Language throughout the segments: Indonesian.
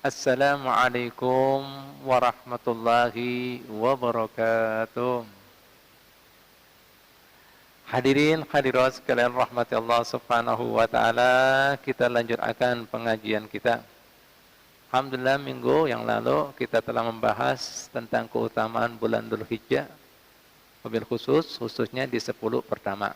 Assalamualaikum warahmatullahi wabarakatuh. Hadirin hadirat sekalian rahmati Allah subhanahu wa ta'ala, kita lanjutkan pengajian kita. Alhamdulillah, minggu yang lalu kita telah membahas tentang keutamaan bulan Dzulhijjah, wabil khususnya di 10 pertama.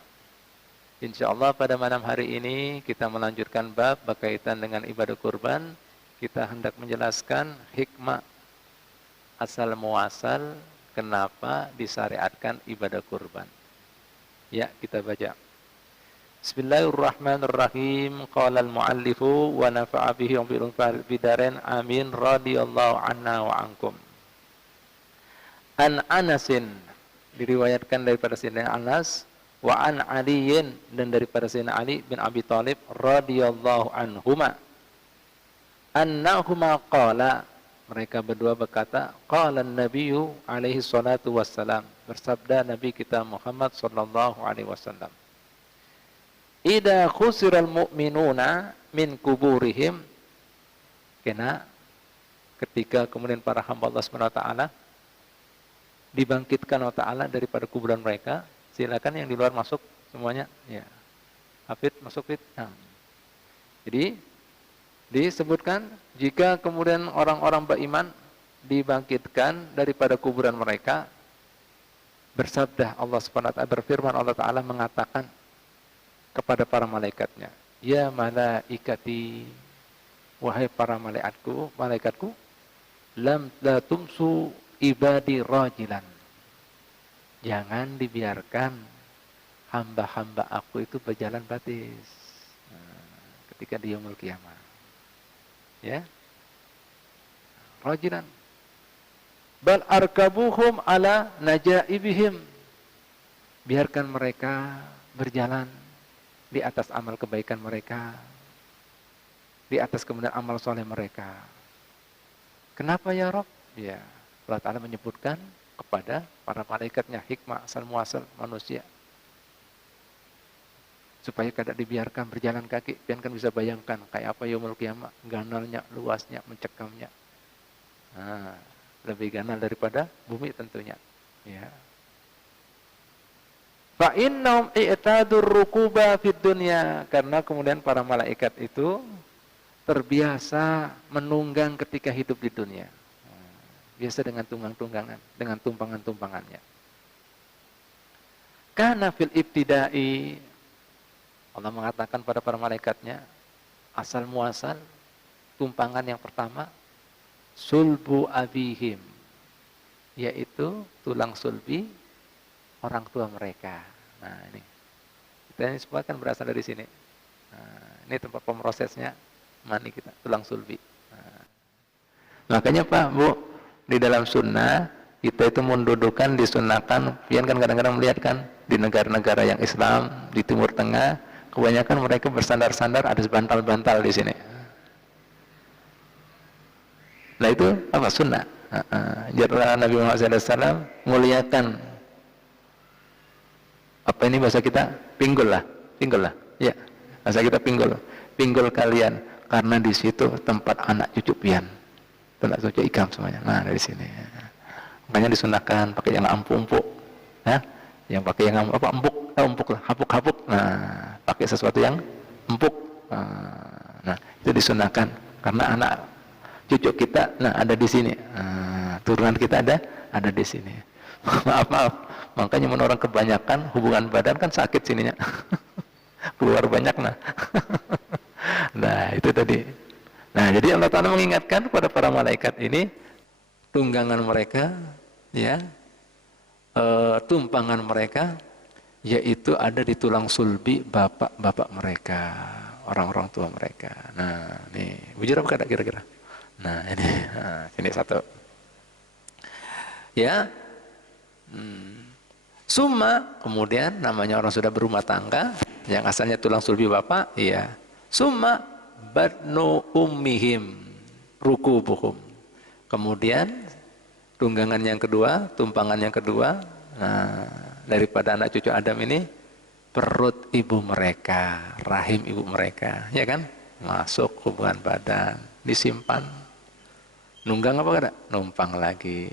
InsyaAllah pada malam hari ini kita melanjutkan bab berkaitan dengan ibadah kurban. Kita hendak menjelaskan hikmah asal muasal kenapa disyariatkan ibadah kurban. Ya, kita baca. Bismillahirrahmanirrahim. Qala al-muallifu wa nafa'a bihi wa bidarain amin radhiyallahu anna wa ankum. An Anasin, diriwayatkan daripada Sayyidina Anas, wa an Aliyin, dan daripada Sayyidina Ali bin Abi Thalib radhiyallahu anhuma, annahuma qala, mereka berdua berkata, qala an-nabiyyu alaihi salatu wassalam, bersabda Nabi kita Muhammad sallallahu alaihi wasallam, idza khusiral mu'minuna min kuburihim, kena ketika kemudian para hamba Allah Subhanahu wa taala dibangkitkan Allah taala daripada kuburan mereka. Silakan yang di luar masuk semuanya, ya. Hafid masuk, Fit. Nah. Jadi disebutkan jika kemudian orang-orang beriman dibangkitkan daripada kuburan mereka, bersabda Allah Subhanahu wa taala, berfirman Allah taala mengatakan kepada para malaikatnya, ya malaikati, wahai para malaikatku, lam la tumsu ibadi rajilan, jangan dibiarkan hamba-hamba aku itu berjalan batis ketika di yaumul qiyamah. Ya, rajilan, bal arkabuhum ala najaibihim, biarkan mereka berjalan di atas amal kebaikan mereka, di atas kemudian amal soleh mereka. Kenapa ya Rabb? Ya, Allah Ta'ala menyebutkan kepada para malaikatnya hikmah asal muasal manusia, supaya tidak dibiarkan berjalan kaki. Pian kan bisa bayangkan kayak apa yaumul qiyamah, ganalnya, luasnya, mencekamnya. Nah, lebih ganal daripada bumi tentunya. Ya. Fa innahum i'tadur rukuba fid dunya, karena kemudian para malaikat itu terbiasa menunggang ketika hidup di dunia. Biasa dengan tunggang-tunggangan, dengan tumpangan-tumpangannya. Karena fil ibtidai, Allah mengatakan pada para malaikatnya, asal muasal tumpangan yang pertama, sulbu abihim, yaitu tulang sulbi orang tua mereka. Nah ini, kita ini semua kan berasal dari sini. Nah, ini tempat pemrosesnya mani kita, tulang sulbi. Nah, makanya Pak, Bu, di dalam sunnah kita itu mendudukan, disunahkan. Pian kan kadang-kadang melihat kan di negara-negara yang Islam di Timur Tengah, kebanyakan mereka bersandar-sandar ada bantal-bantal di sini. Nah itu apa? Sunnah. Jadi Nabi Muhammad SAW muliakan, apa ini bahasa kita? Pinggul lah. Ya, bahasa kita pinggul kalian, karena di situ tempat anak cucu pian, anak cucu ikam semuanya. Nah dari sini, makanya disunahkan pakai yang empuk-empuk, ya, yang pakai yang apa, empuk lah, hapuk-hapuk. Nah, pakai sesuatu yang empuk. Nah itu disunahkan karena anak cucu kita, nah ada di sini. Nah, turunan kita ada di sini. Maaf, makanya orang kebanyakan hubungan badan kan sakit sininya. Keluar banyak nah. Nah itu tadi. Nah jadi Allah Ta'ala mengingatkan kepada para malaikat ini, tunggangan mereka, ya, tumpangan mereka, yaitu ada di tulang sulbi bapak-bapak mereka, orang-orang tua mereka. Nah nih, bujur apa kata kira-kira? Nah ini satu. Ya. Summa, kemudian namanya orang sudah berumah tangga, yang asalnya tulang sulbi bapak, iya. Summa badnu ummihim rukubuhum. Kemudian tunggangan yang kedua, tumpangan yang kedua, nah, daripada anak cucu Adam ini, perut ibu mereka, rahim ibu mereka, ya kan? Masuk hubungan badan, disimpan, Nunggang apa kada? Numpang lagi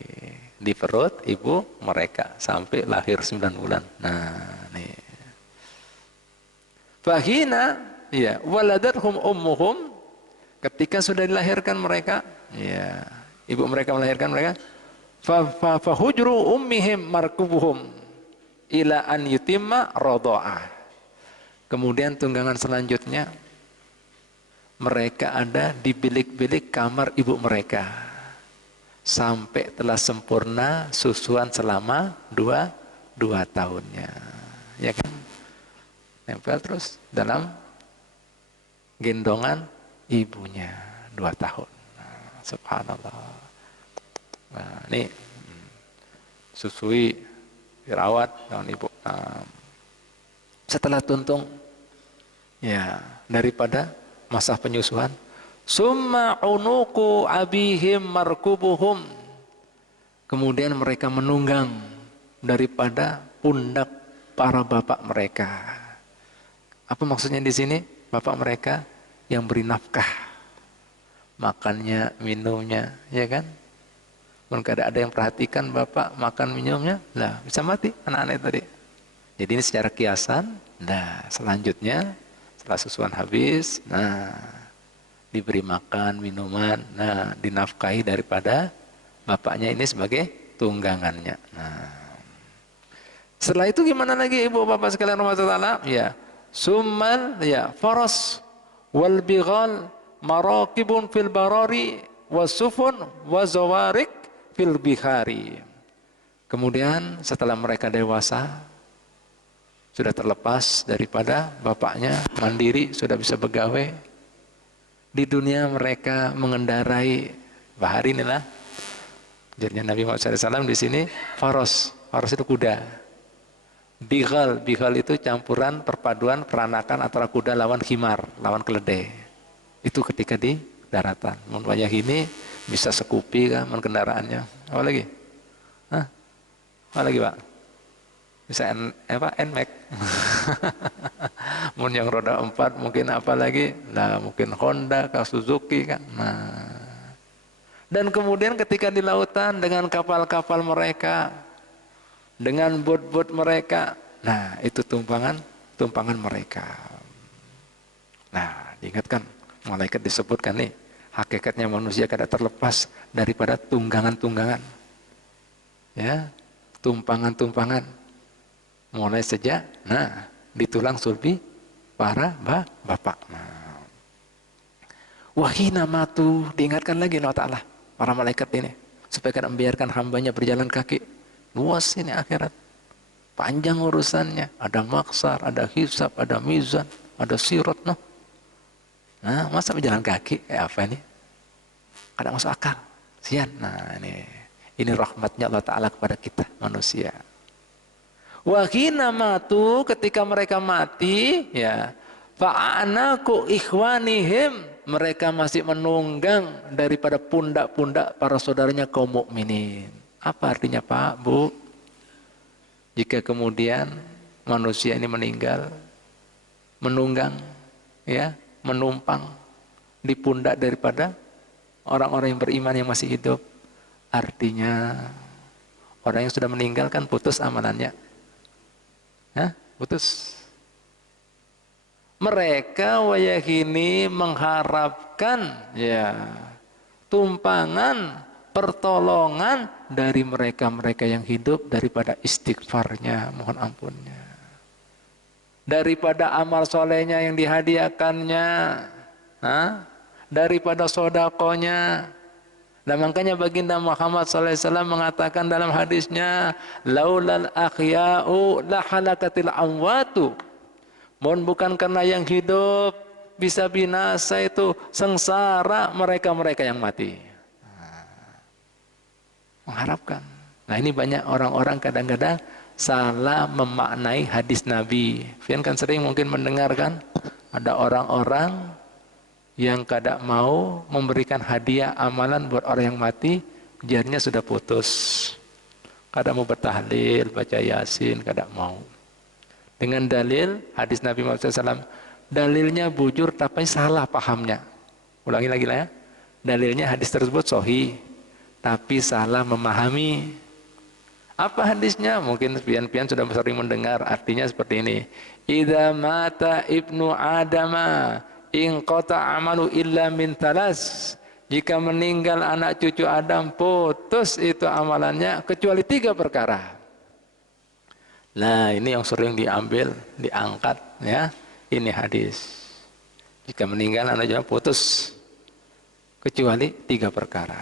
di perut ibu mereka sampai lahir 9 bulan. Nah, nih. Fahina, ya, waladathum ummuhum, ketika sudah dilahirkan mereka, ya, ibu mereka melahirkan mereka, fahujru ummihim markubuhum ila an yutimma radha'ah. Kemudian tunggangan selanjutnya, mereka ada di bilik-bilik kamar ibu mereka sampai telah sempurna susuan selama dua tahunnya, ya kan, nempel terus dalam gendongan ibunya 2 tahun. Nah, subhanallah. Nah, ini susui, dirawat dengan ibu. Nah, setelah tuntung, ya, daripada masa penyusuan, summa unuku abihim markubuhum, kemudian mereka menunggang daripada pundak para bapak mereka. Apa maksudnya di sini? Bapak mereka yang beri nafkah, makannya, minumnya, ya kan? Mungkin ada yang perhatikan bapak makan minumnya, lah bisa mati anak-anak tadi. Jadi ini secara kiasan. Nah, selanjutnya setelah susuan habis, nah, diberi makan, minuman, nah, dinafkahi daripada bapaknya ini sebagai tunggangannya. Nah, setelah itu gimana lagi ibu bapak sekalian rahmatullahi taala? Ya, summal, ya, faras wal bighal maraqibun fil barari wasufun wazawarik fil bihari. Kemudian setelah mereka dewasa, sudah terlepas daripada bapaknya, mandiri, sudah bisa begawe. Di dunia mereka mengendarai bahari inilah. Jadinya Nabi Muhammad SAW di sini faros. Faros itu kuda. Bighal, bighal itu campuran perpaduan peranakan antara kuda lawan khimar, lawan keledai. Itu ketika di daratan. Menurut ini bisa sekupi kan kendaraannya. Apa lagi? Hah? Apa lagi, Pak? Bisa NMAX. Mun yang roda 4 mungkin apa lagi? Nah, mungkin Honda, Suzuki kan. Nah. Dan kemudian ketika di lautan dengan kapal-kapal mereka, dengan bot-bot mereka, nah, itu tumpangan mereka. Nah, diingatkan malaikat disebutkan nih, hakikatnya manusia kada terlepas daripada tunggangan-tunggangan. Ya, tumpangan-tumpangan. Mulai sejak, nah, di tulang sulbi para bapak. Nah. Wahina matu, diingatkan lagi Allah Ta'ala, para malaikat ini, supaya kada membiarkan hambanya berjalan kaki. Luas ini akhirat, panjang urusannya, ada maksar, ada hisab, ada mizan, ada sirat. Nah, masa berjalan kaki, apa ini? Kada masuk akal, sian. Nah, ini rahmatnya Allah Ta'ala kepada kita manusia. Wahina matu, ketika mereka mati, ya, fa'anaku ikhwanihim, mereka masih menunggang daripada pundak-pundak para saudaranya kaum mukminin. Apa artinya, Pak, Bu? Jika kemudian manusia ini meninggal, menunggang, ya, menumpang di pundak daripada orang-orang yang beriman yang masih hidup, artinya orang yang sudah meninggal kan putus amalannya. Hah? Putus. Mereka wayahini mengharapkan, ya, tumpangan, pertolongan dari mereka-mereka yang hidup daripada istighfarnya, mohon ampunnya, daripada amal solehnya yang dihadiahkannya, daripada sodakonya. Dan makanya baginda Muhammad SAW mengatakan dalam hadisnya, laulal akhya'u lahalakatil amwatu. Mohon bukan karena yang hidup bisa binasa, itu sengsara mereka-mereka yang mati. Mengharapkan. Nah, ini banyak orang-orang kadang-kadang salah memaknai hadis Nabi. Fian kan sering mungkin mendengarkan ada orang-orang yang kada mau memberikan hadiah amalan buat orang yang mati, jarinya sudah putus. Kada mau bertahlil, baca Yasin, kada mau. Dengan dalil hadis Nabi Muhammad SAW, dalilnya bujur tapi salah pahamnya. Ulangi lagi lah ya. Dalilnya hadis tersebut sahih, tapi salah memahami. Apa hadisnya? Mungkin pian-pian sudah sering mendengar, artinya seperti ini. Idza mata ibnu adama in qata amalu illa min talas. Jika meninggal anak cucu Adam, putus itu amalannya kecuali 3 perkara. Nah, ini yang sering diambil, diangkat ya. Ini hadis. Jika meninggal anak cucu putus kecuali 3 perkara.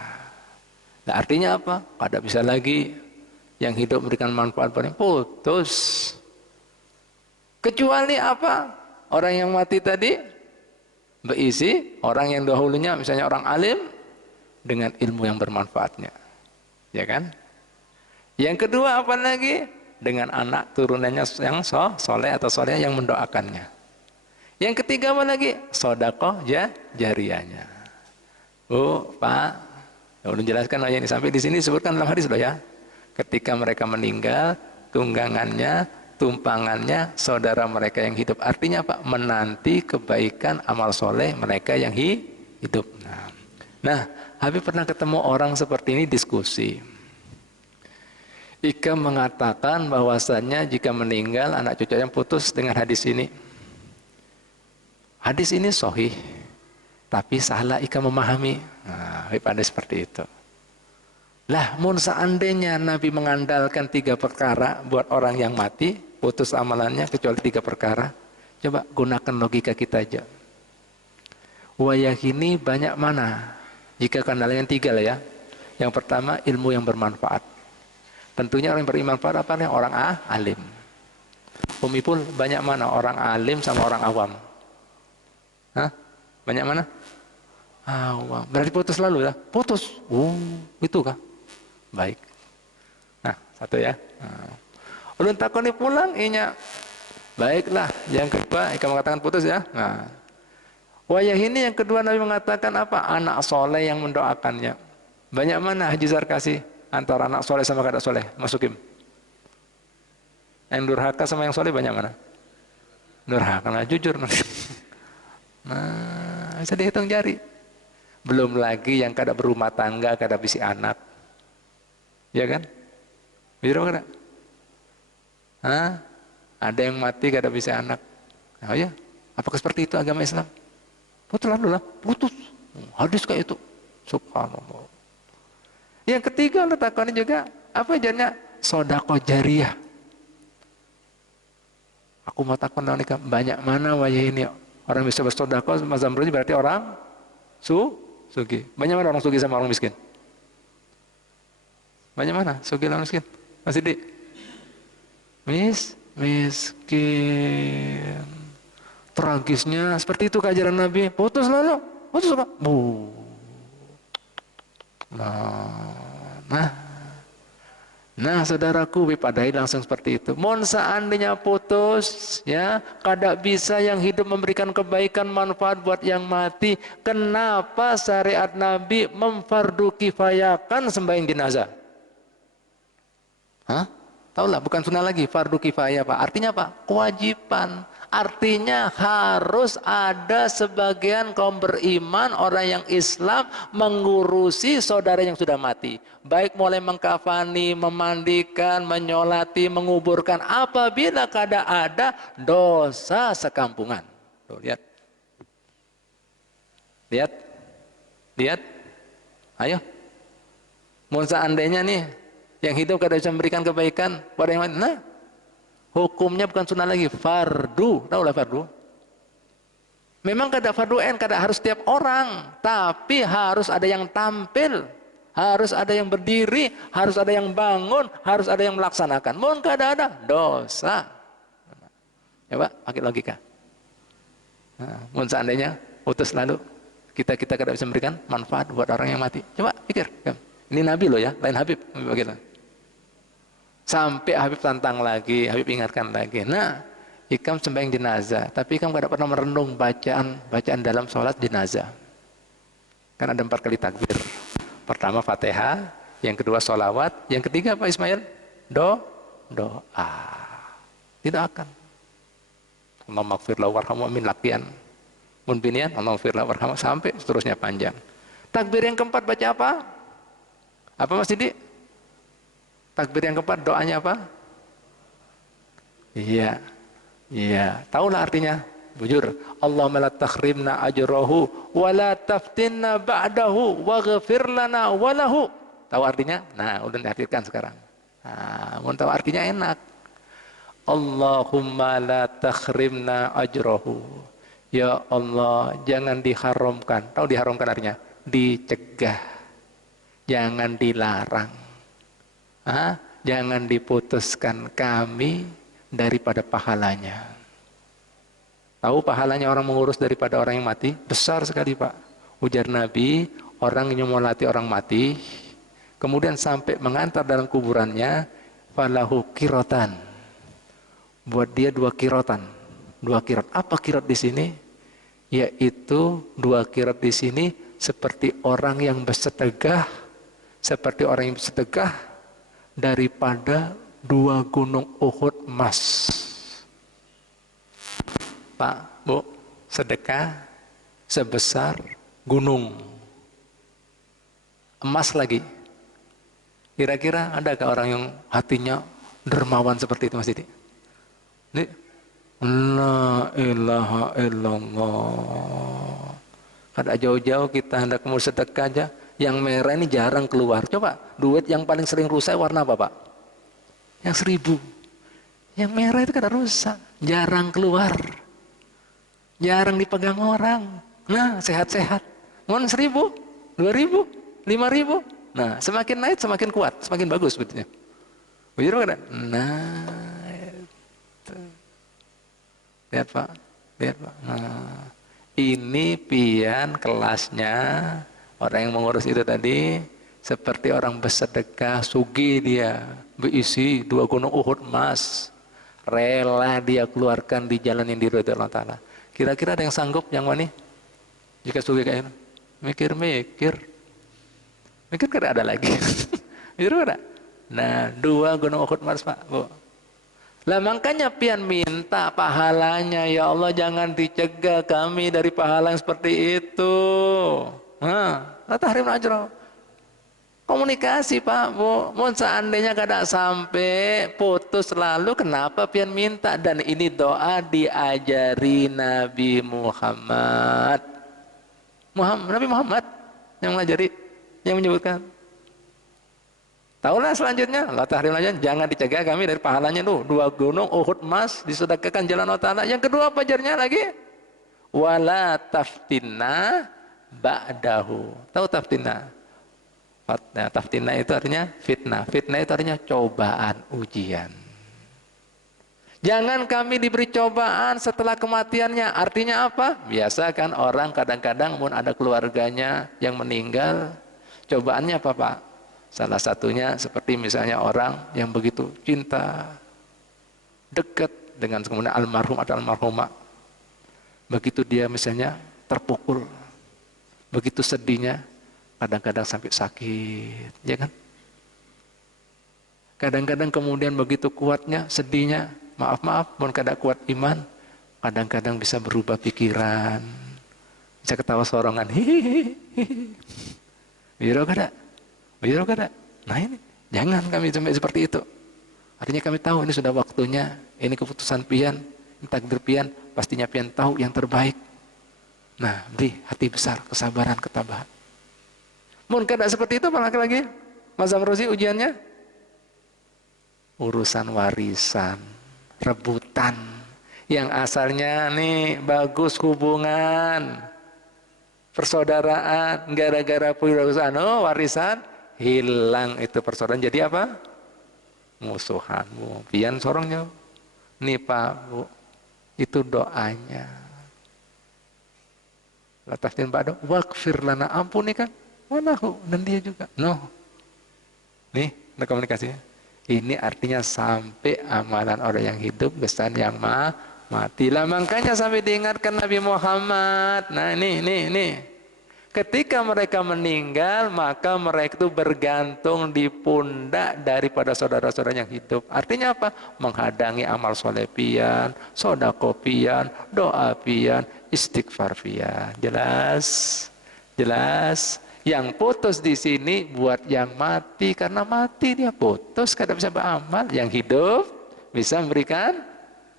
Nah, artinya apa? Kada bisa lagi yang hidup memberikan manfaat pada putus. Kecuali apa? Orang yang mati tadi berisi orang yang dahulunya misalnya orang alim dengan ilmu yang bermanfaatnya. Ya kan? Yang kedua apa lagi? Dengan anak turunannya yang soleh atau soleh yang mendoakannya. Yang ketiga apa lagi? Sedekah jariyahnya. Oh, Pak, udah jelaskan aja ini sampai di sini disebutkan dalam hadis loh ya. Ketika mereka meninggal, tunggangannya, tumpangannya saudara mereka yang hidup. Artinya apa? Menanti kebaikan amal soleh mereka yang hidup. Nah, Habib pernah ketemu orang seperti ini diskusi. Ika mengatakan bahwasannya jika meninggal anak cucunya putus dengan hadis ini. Hadis ini sahih. Tapi salah Ika memahami. Nah, pada seperti itu. Lah, mun seandainya Nabi mengandalkan 3 perkara buat orang yang mati, putus amalannya kecuali 3 perkara. Coba gunakan logika kita aja. Wayakini banyak mana? Jika kandalanya 3 lah ya. Yang pertama, ilmu yang bermanfaat. Tentunya orang yang bermanfaat apa nih? Orang alim. Umipul banyak mana? Orang alim sama orang awam. Hah? Banyak mana? Awam. Berarti putus lalu ya? Putus. Itu kah? Baik. Nah, 1 ya. Ulun takoni pulang inya. Baiklah. Yang kedua, Ika mengatakan putus ya. Nah. Wayah ini yang kedua Nabi mengatakan apa? Anak soleh yang mendoakannya. Banyak mana Haji Zarkasi antara anak soleh sama kada soleh? Masukin. Yang durhaka sama yang soleh banyak mana? Durhaka. Nah, jujur. Nah, bisa dihitung jari. Belum lagi yang kada berumah tangga, kada bisi anak. Ya kan? Biro kada? Hah? Ada yang mati kada bisa anak. Oh ya? Apakah seperti itu agama Islam? Putus lalu lah, putus. Hadis kayak itu. Subhanallah. Yang ketiga letakkan juga apa jadinya? Sedekah jariyah. Aku mau takon nikah banyak mana wajah ini orang bisa bersedekah mazhab berarti orang sugih. Banyak mana orang sugih sama orang miskin? Banyak mana sugih orang miskin? Masih di miskin. Tragisnya seperti itu keajaran Nabi. Putus lalu, putus apa? Nah, saudaraku, Wipadai langsung seperti itu. Mohon seandainya putus, ya, kada bisa yang hidup memberikan kebaikan manfaat buat yang mati. Kenapa syariat Nabi memfardu kifayakan sembahyang jenazah? Hah? Taulah, bukan sunnah lagi, fardu kifayah Pak. Artinya apa? Kewajiban. Artinya harus ada sebagian kaum beriman, orang yang Islam mengurusi saudara yang sudah mati. Baik mulai mengkafani, memandikan, menyolati, menguburkan. Apabila kada ada dosa sekampungan. Tuh, lihat. Lihat. Lihat. Ayo. Mau seandainya nih, yang hidup kada bisa memberikan kebaikan pada yang mati. Nah, hukumnya bukan sunnah lagi, fardu. Tahulah fardu. Memang kada fardu kada harus setiap orang, tapi harus ada yang tampil, harus ada yang berdiri, harus ada yang bangun, harus ada yang melaksanakan. Mohon kada ada dosa. Ya Pak, pakai logika. Nah, mohon seandainya putus lalu kita kada bisa memberikan manfaat buat orang yang mati. Coba pikir. Ini Nabi loh ya, lain Habib. Begitu. Sampai Habib tantang lagi, Habib ingatkan lagi. Nah, ikam sembahyang jenazah, tapi ikam tidak pernah merenung bacaan dalam sholat jenazah. Kan ada 4 kali takbir. Pertama Fatihah, yang kedua sholawat, yang ketiga Pak Ismail? Doa. Tidak akan. Allahumma gfir lahu warhamhu amin lakian. Mun binian, Allahumma gfir lahu warhamhu sampai seterusnya panjang. Takbir yang keempat baca apa? Apa Mas Didi? Takbir yang keempat doanya apa? Iya. Iya, tahulah artinya. Bujur. Allahumma la takhrimna ajrahu wa la taftinna ba'dahu waghfir lana wa lahu. Tahu artinya? Nah, udah diartikan sekarang. Nah, mau tahu artinya enak. Allahumma la takhrimna ajrahu. Ya Allah, jangan diharamkan. Tahu diharamkan artinya? Dicegah. Jangan dilarang. Jangan diputuskan kami daripada pahalanya. Tahu pahalanya orang mengurus daripada orang yang mati? Besar sekali Pak. Ujar Nabi, orang yang melatih orang mati, kemudian sampai mengantar dalam kuburannya, falahu kirotan. Buat dia 2 kirotan. 2 kirot. Apa kirot di sini? Yaitu 2 kirot di sini seperti orang yang bersedekah, daripada 2 gunung Uhud emas. Pak, Bu, sedekah sebesar gunung emas lagi. Kira-kira adakah orang yang hatinya dermawan seperti itu Mas Didi? Ini la ilaha illallah. Kada jauh-jauh kita hendak mau sedekah aja, yang merah ini jarang keluar. Coba, duit yang paling sering rusak warna apa Pak? Yang 1000. Yang merah itu kada rusak, jarang keluar, jarang dipegang orang. Nah, sehat-sehat. Mohon 1000, 2000, 5000. Nah, semakin naik semakin kuat, semakin bagus betulnya. Begitu kan? Nah, itu. Lihat Pak, lihat Pak. Nah, ini pian kelasnya orang yang mengurus itu tadi, seperti orang bersedekah, sugih dia, berisi 2 gunung Uhud emas, rela dia keluarkan di jalan yang diridhoi Allah Ta'ala. Kira-kira ada yang sanggup yang mana? Jika sugih kayak ini, mikir kan ada lagi. Mikir ada. Nah, 2 gunung Uhud emas Pak, Bu. Lah makanya pian minta pahalanya, ya Allah jangan dicegah kami dari pahala yang seperti itu. La tahrim ajra. Komunikasi Pak, Bu. Mau seandainya kada sampai putus lalu, kenapa pian minta? Dan ini doa diajari Nabi Muhammad. Nabi Muhammad yang mengajari, yang menyebutkan. Tahulah selanjutnya, la tahrim ajra, jangan dicegah kami dari pahalanya tuh. 2 gunung Uhud emas disedekahkan jalan Allah Ta'ala. Yang kedua apa ajarnya lagi? Wala taftinna ba'dahu. Tahu taftinna? Nah, taftinna itu artinya fitnah. Fitnah itu artinya cobaan, ujian. Jangan kami diberi cobaan setelah kematiannya. Artinya apa? Biasa kan orang kadang-kadang pun ada keluarganya yang meninggal. Cobaannya apa Pak? Salah satunya seperti misalnya orang yang begitu cinta, dekat dengan kemudian almarhum atau almarhumah. Begitu dia misalnya terpukul, begitu sedihnya, kadang-kadang sampai sakit, ya kan? Kadang-kadang kemudian begitu kuatnya sedihnya, maaf, pun kadang kuat iman, kadang-kadang bisa berubah pikiran, bisa ketawa sorongan, hihihi, biro kada. Nah ini, jangan kami sampai seperti itu. Artinya kami tahu ini sudah waktunya, ini keputusan pian, ini takdir pian, pastinya pian tahu yang terbaik. Nah, beri hati besar, kesabaran, ketabahan. Mun kada seperti itu, apalagi lagi? Mas Amrozi ujiannya? Urusan warisan, rebutan. Yang asalnya nih bagus hubungan, persaudaraan, gara-gara warisan, hilang itu persaudaraan. Jadi apa? Musuhan. Pian sorongnya. Nih Pak, Bu, itu doanya. Lataftin ba'da waghfir lana, ampuni kan? Walahu, dan dia juga. No. Nih, ada komunikasinya. Ini artinya sampai amalan orang yang hidup kesan yang mati. Lah makanya sampai diingatkan Nabi Muhammad. Nah, ini. Ketika mereka meninggal, maka mereka itu bergantung di pundak daripada saudara-saudara yang hidup. Artinya apa? Menghadangi amal soleh pian, sodako pian, doa pian, istighfar pian. Jelas? Yang putus di sini buat yang mati, karena mati dia putus, kada bisa beramal. Yang hidup bisa memberikan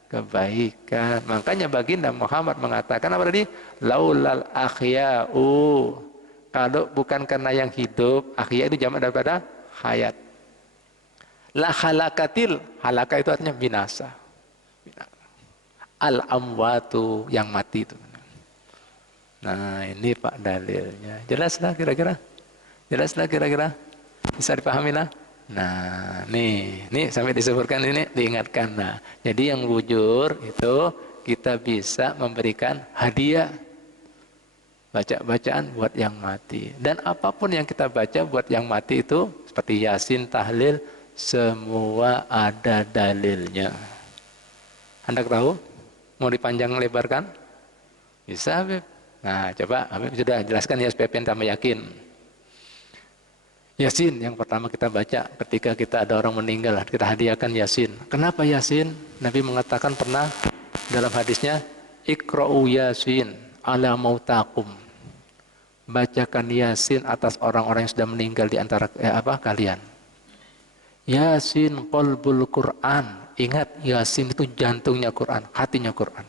kebaikan. Makanya baginda Muhammad mengatakan apa tadi? Laulal akhya'u. Kalau bukan karena yang hidup, akhya itu jamak daripada hayat. La halakatil, halaka itu artinya binasa. Al amwatu, yang mati itu. Nah, ini Pak dalilnya. Jelaslah kira-kira? Jelaslah kira-kira? Bisa dipahami lah? Nah, nih sampai disebutkan ini diingatkan. Nah, jadi yang bujur itu kita bisa memberikan hadiah baca-bacaan buat yang mati. Dan apapun yang kita baca buat yang mati itu seperti Yasin, tahlil, semua ada dalilnya. Anda tahu? Mau dipanjang lebarkan? Bisa, Habib. Nah, coba Habib sudah jelaskan ya supaya tambah yakin. Yasin yang pertama kita baca ketika kita ada orang meninggal, kita hadiahkan Yasin. Kenapa Yasin? Nabi mengatakan pernah dalam hadisnya, Iqra'u Yasin ala mautakum. Bacakan Yasin atas orang-orang yang sudah meninggal di antara kalian. Yasin qalbul Quran. Ingat, Yasin itu jantungnya Quran, hatinya Quran.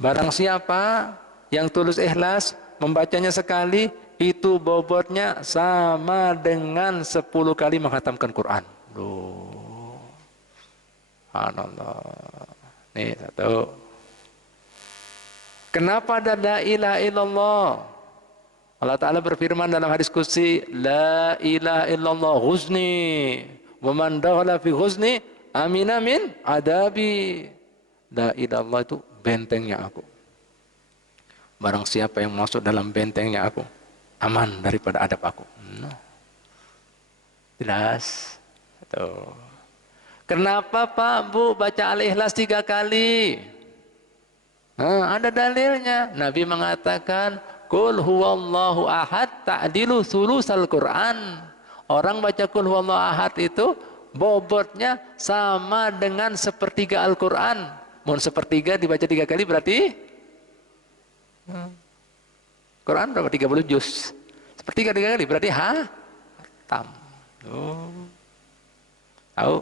Barang siapa yang tulus ikhlas membacanya sekali, itu bobotnya sama dengan 10 kali menghatamkan Quran. Loh. Subhanallah. Nih satu. Kenapa ada la ilaha illallah? Allah Ta'ala berfirman dalam hadis qudsi, la ilaha illallah ghuzni, wa man dakhala fi ghuzni amina min adabi. La ilaha illallah itu bentengnya aku. Barang siapa yang masuk dalam bentengnya aku, aman daripada adab aku. Nah. Jelas? Tuh. Kenapa Pak Bu baca Al-Ikhlas 3 kali? Nah, ada dalilnya. Nabi mengatakan, Qul huwallahu ahad ta'dilu sulusal Quran. Orang baca Qul huwallahu ahad itu bobotnya sama dengan sepertiga Al-Quran. Mohon sepertiga dibaca 3 kali berarti Quran berapa? 30 juz. Sepertiga 3 kali berarti hatam. Oh. Tahu?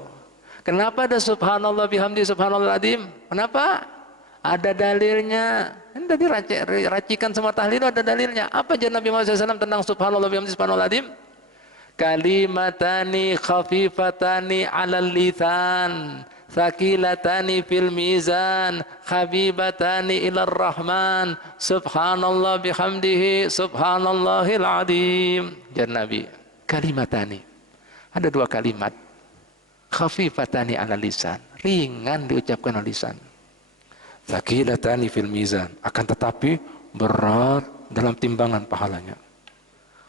Kenapa ada subhanallah bihamdi subhanallah adim? Kenapa? Ada dalilnya. Ini tadi racikan semua tahlil ada dalilnya. Apa ajaran Nabi Muhammad SAW tentang subhanallah bihamdi subhanallah adim? Kalimatani khafifatani alal lisan, thaqilatani fil mizan, habibatani ilar rahman, subhanallah bihamdihi subhanallahil azim. Jar Nabi, kalimatani. Ada 2 kalimat. Khafifatani alal lisan, ringan diucapkan oleh lisan. Thaqilatani fil mizan, akan tetapi berat dalam timbangan pahalanya.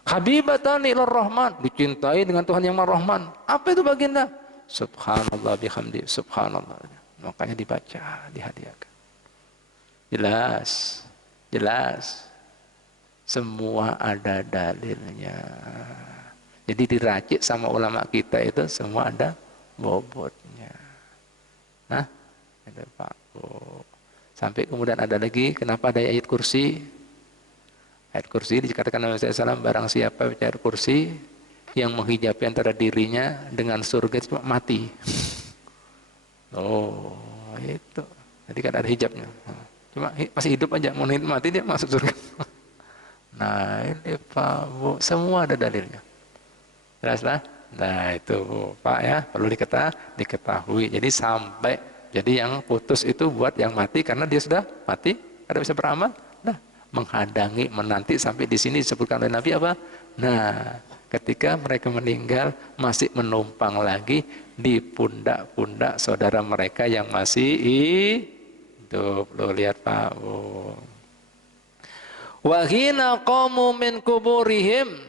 Habibatani ilar rahman, dicintai dengan Tuhan yang Maha Rahman. Apa itu baginda? Subhanallah bihamdi subhanallah. Makanya dibaca, dihadiahkan. Jelas, jelas. Semua ada dalilnya. Jadi diracik sama ulama kita itu semua ada bobotnya. Nah, ada Pak Bu. Sampai kemudian ada lagi, kenapa ada ayat kursi? Ayat kursi dikatakan Nabi SAW, barang siapa baca ayat kursi yang menghijabi antara dirinya dengan surga itu mati. Oh, itu. Jadi kan ada hijabnya. Cuma masih hidup aja, mau mati dia masuk surga. Nah, ini Pak Bu, semua ada dalilnya. Jelaslah? Nah, itu Bu, Pak ya, perlu diketahui. Jadi sampai, jadi yang putus itu buat yang mati karena dia sudah mati, ada bisa beramal. Nah, menghadangi, menanti sampai di sini disebutkan oleh Nabi apa? Nah, ketika mereka meninggal masih menumpang lagi di pundak-pundak saudara mereka yang masih hidup. Lo lihat Pak. Wa hina qamu min kuburihim.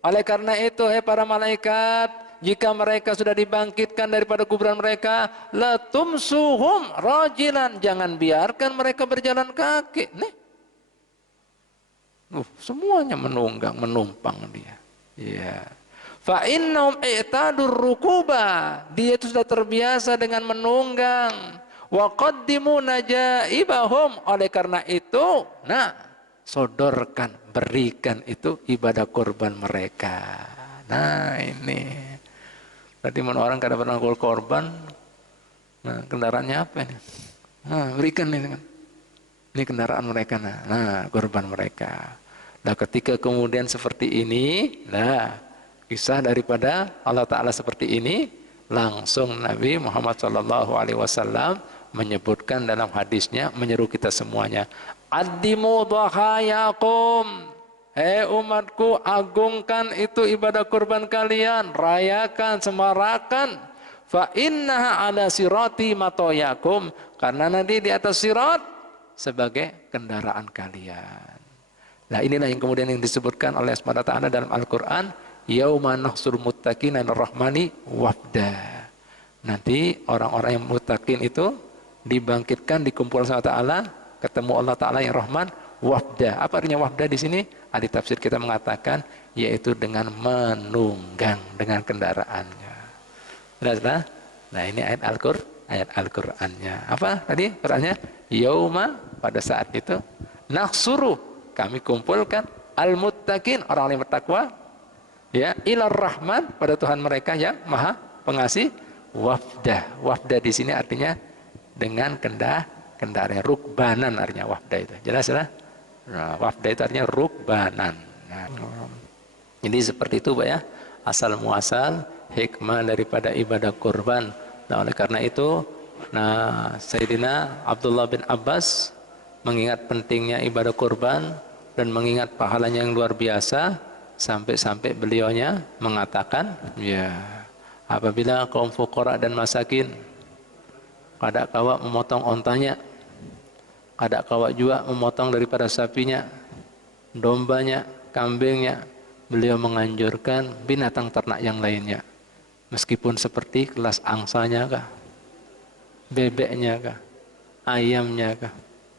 Oleh karena itu hai para malaikat, jika mereka sudah dibangkitkan daripada kuburan mereka, la tumsuhum rajilan, jangan biarkan mereka berjalan kaki. Nih. Semuanya menunggang, menumpang dia. Ya. Fa innahum i'tadur rukuba, dia itu sudah terbiasa dengan menunggang. Wa qaddimu najaibahum, oleh karena itu, nah, sodorkan, berikan itu ibadah kurban mereka. Nah ini, berarti orang kadang pernah korban, nah kendaraannya apa ini? Nah berikan ini kan, ini kendaraan mereka, nah kurban mereka. Nah ketika kemudian seperti ini, nah kisah daripada Allah Ta'ala seperti ini, langsung Nabi Muhammad SAW menyebutkan dalam hadisnya, menyeru kita semuanya, addimu dhahayakum, hei umatku, agungkan itu ibadah kurban kalian, rayakan, semarakan, fa innaha ala sirati matoyakum, karena nanti di atas sirat sebagai kendaraan kalian. Nah inilah yang kemudian yang disebutkan oleh Allah Ta'ala dalam Al-Quran, yauma nahsul muttaqina rahmani wafda. Nanti orang-orang yang muttaqin itu dibangkitkan, dikumpulkan sama Ta'ala, ketemu Allah Ta'ala yang Rahman, wafda. Apa artinya wafda di sini? Ahli tafsir kita mengatakan yaitu dengan menunggang, dengan kendaraannya. Nah, nah ini ayat Al-Qur'annya. Apa tadi Qur'annya? Yauma, pada saat itu, naksuru, kami kumpulkan al-muttaqin, orang yang bertakwa, ya, ilar rahman, pada Tuhan mereka yang maha pengasih, wafda. Wafda di sini artinya dengan kendaraan, rukbanan artinya wafda itu. Jelas ya? Nah, wafda itu artinya rukbanan. Nah, jadi seperti itu Pak ya, asal muasal hikmah daripada ibadah kurban. Nah, oleh karena itu, nah Sayyidina Abdullah bin Abbas mengingat pentingnya ibadah kurban dan mengingat pahalanya yang luar biasa, sampai-sampai beliaunya mengatakan, ya, apabila kaum fuqara dan masakin kadang kala memotong ontanya, kadang kala juga memotong daripada sapinya, dombanya, kambingnya, beliau menganjurkan binatang ternak yang lainnya, meskipun seperti kelas angsanya kah, bebeknya kah, ayamnya kah,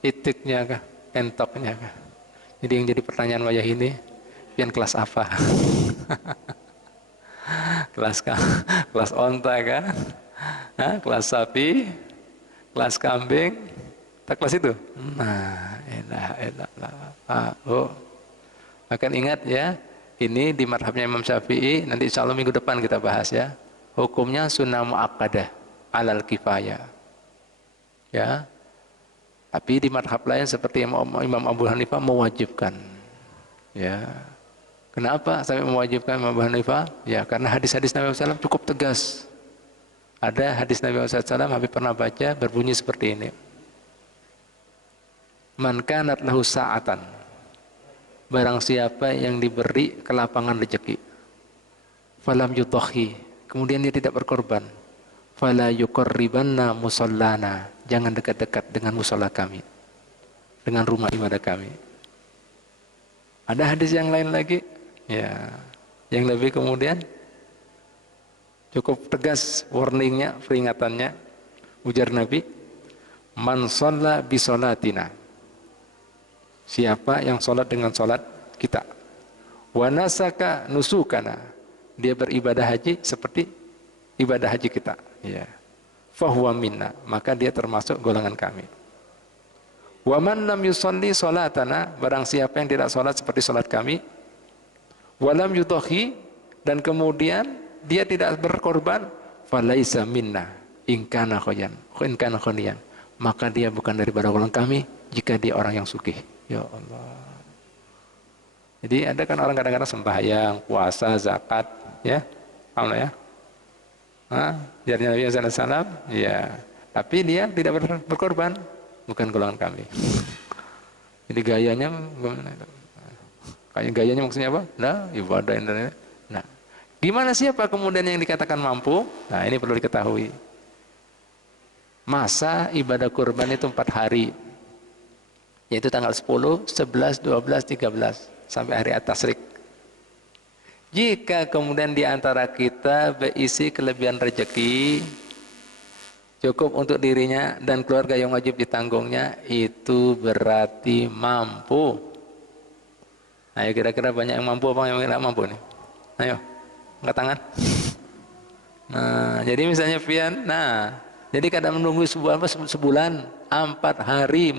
itiknya kah, entoknya kah. Jadi yang jadi pertanyaan wajah ini, pian kelas apa? kelas onta kah? Kelas sapi, kelas kambing, tak kelas itu. Nah, enak. Maka ingat ya, ini di madhabnya Imam Syafi'i, nanti insya Allah minggu depan kita bahas ya. Hukumnya sunnah mu'akkadah alal kifayah. Ya. Tapi di madhab lain seperti Imam Abu Hanifah mewajibkan. Ya. Kenapa sampai mewajibkan Imam Abu Hanifah? Ya, karena hadis-hadis Nabi SAW cukup tegas. Ada hadis Nabi SAW, Habib pernah baca, berbunyi seperti ini. Man kanat lahu sa'atan, barang siapa yang diberi kelapangan rezeki, falam yudhahi, kemudian dia tidak berkorban, fala yuqarribanna musallana, jangan dekat-dekat dengan musalla kami, dengan rumah ibadah kami. Ada hadis yang lain lagi, ya, yang lebih kemudian cukup tegas warningnya, peringatannya. Ujar Nabi, man shalla bi sholatina, siapa yang sholat dengan sholat kita, wa nasaka nusukana, dia beribadah haji seperti ibadah haji kita, ya, fahuwa minna, maka dia termasuk golongan kami. Wa man lam yusalli sholatana, barang siapa yang tidak sholat seperti sholat kami, walam yudhahi, dan kemudian dia tidak berkorban, falaisa minna in kana khoniyan, maka dia bukan daripada golongan kami jika dia orang yang sugih. Ya Allah. Jadi ada kan orang kadang-kadang sembahyang, puasa, zakat, ya, paham ya? Jarnya Nabi SAW, ya, tapi dia tidak berkorban, bukan golongan kami. Jadi gayanya kayak gayanya maksudnya apa? Nah, ibadah internet. Nah, gimana siapa kemudian yang dikatakan mampu? Nah, ini perlu diketahui. Masa ibadah kurban itu 4 hari, yaitu tanggal 10, 11, 12, 13 sampai hari at-tasyrik. Jika kemudian di antara kita berisi kelebihan rezeki cukup untuk dirinya dan keluarga yang wajib ditanggungnya, itu berarti mampu. Ayo kira-kira banyak yang mampu apa yang tidak mampu nih? Ayo, angkat tangan. Nah, jadi misalnya pian, jadi kadang menunggu sebulan 4 hari.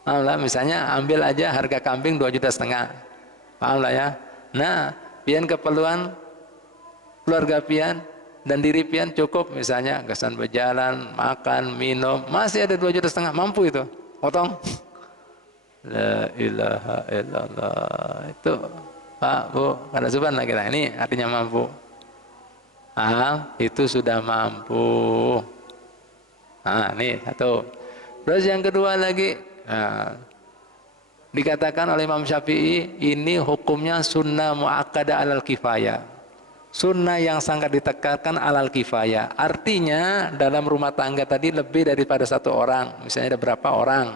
Paham lah, misalnya ambil aja harga kambing 2,5 juta. Paham lah ya. Nah, pian keperluan keluarga pian dan diri pian cukup, misalnya kesan berjalan, makan, minum, masih ada 2,5 juta, mampu itu. Potong. La ilaha illallah. Itu Pak, Bu, kada suban lah kita. Ini artinya mampu. Itu sudah mampu. Ini satu. Terus yang kedua lagi, dikatakan oleh Imam Syafi'i, ini hukumnya sunnah mu'akkada alal kifayah. Sunnah yang sangat ditekankan alal kifayah. Artinya dalam rumah tangga tadi lebih daripada satu orang. Misalnya ada berapa orang.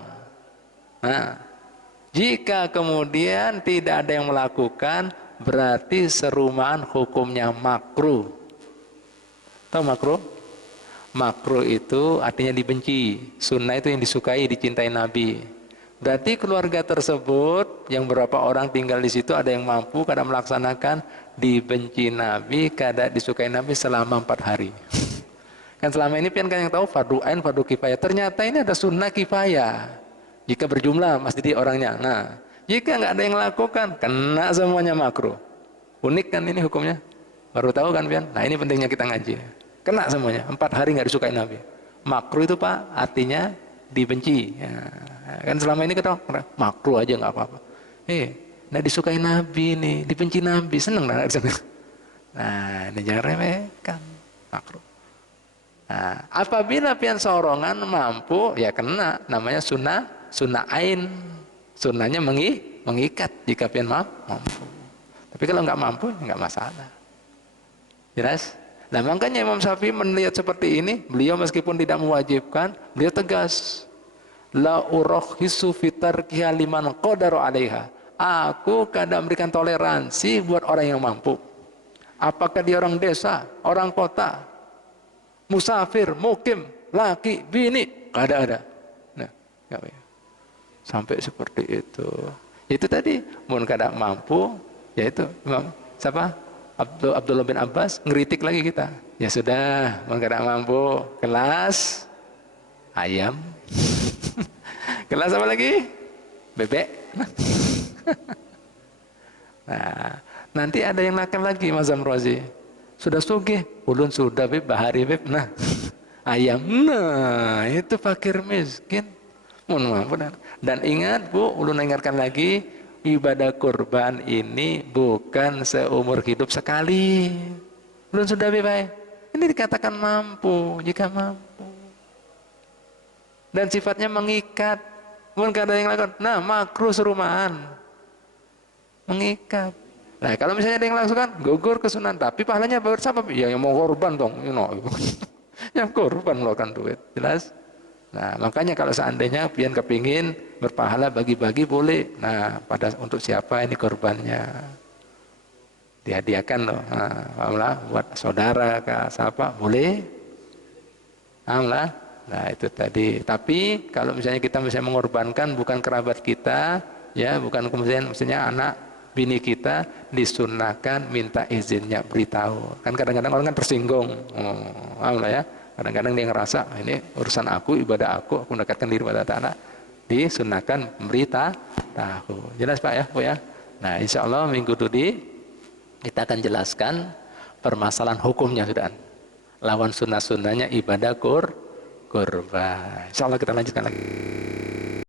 Jika kemudian tidak ada yang melakukan, berarti serumahan hukumnya makruh. Tahu makruh? Makruh itu artinya dibenci. Sunnah itu yang disukai, dicintai Nabi. Berarti keluarga tersebut yang berapa orang tinggal di situ, ada yang mampu, kadang melaksanakan, dibenci Nabi, kadang disukai Nabi selama 4 hari. Kan selama ini pian kan yang tahu fardu ain, fardu kifayah. Ternyata ini ada sunnah kifayah. Jika berjumlah masjid orangnya. Nah, jika nggak ada yang lakukan, kena semuanya makruh. Unik kan ini hukumnya? Baru tahu kan pian? Nah, ini pentingnya kita ngaji. Kena semuanya. 4 hari nggak disukai Nabi. Makruh itu Pak, artinya dibenci. Ya, kan selama ini kita makruh aja nggak apa-apa. Nggak disukai Nabi nih, dibenci Nabi, seneng nggak? Nah, ini jangan remehkan makruh. Nah, apabila pian sorongan mampu, ya kena, namanya sunnah ain. Sunnahnya mengikat jika pian mampu. Tapi kalau nggak mampu, nggak masalah. Jelas? Nah, makanya Imam Syafi'i melihat seperti ini, beliau meskipun tidak mewajibkan, beliau tegas. La urokhisu fitarkiha liman qadaru 'alaiha. Aku kadang memberikan toleransi buat orang yang mampu. Apakah dia orang desa, orang kota, musafir, mukim, laki, bini, ada. Nah, sampai seperti itu. Itu tadi, mun kada mampu, yaitu Imam siapa? Abdullah bin Abbas ngeritik lagi kita. Ya sudah, mun kada mampu, kelas ayam. Kelas apa lagi? Bebek. Nah, nanti ada yang nakal lagi Mas Zamrozi. Sudah sugih, ulun sudah beb, bahari beb. Nah, ayam. Nah, itu fakir miskin. Mohon maaf. Dan ingat Bu, ulun ingatkan lagi, ibadah kurban ini bukan seumur hidup sekali. Ulun sudah beb. Ini dikatakan mampu, jika mampu. Dan sifatnya mengikat. Mungkin ada yang lakukan. Nah, makruh serumahan. Mengikat. Nah, kalau misalnya ada yang lakukan, gugur kesunahan, tapi pahalanya bersama. Ya, yang mau korban dong, yang korban melakukan duit, jelas. Nah, makanya kalau seandainya pian kepingin berpahala bagi-bagi boleh. Nah, untuk siapa ini korbannya? Dihadiahkan loh. Nah, buat saudara kah, siapa? Boleh. Alhamdulillah. Nah, itu tadi. Tapi kalau misalnya kita misalnya mengorbankan bukan kerabat kita, ya, bukan kemudian misalnya anak bini kita, disunnahkan minta izinnya, beritahu. Kan kadang-kadang orang kan tersinggung. Alhamdulillah ya. Kadang-kadang dia ngerasa ini urusan aku, ibadah aku mendekatkan diri pada Ta'ala. Disunnahkan tahu. Jelas Pak ya, Bu ya. Nah, insya Allah minggu ini kita akan jelaskan permasalahan hukumnya sudah. Lawan sunnah-sunnahnya ibadah kurban. Insya Allah kita lanjutkan lagi.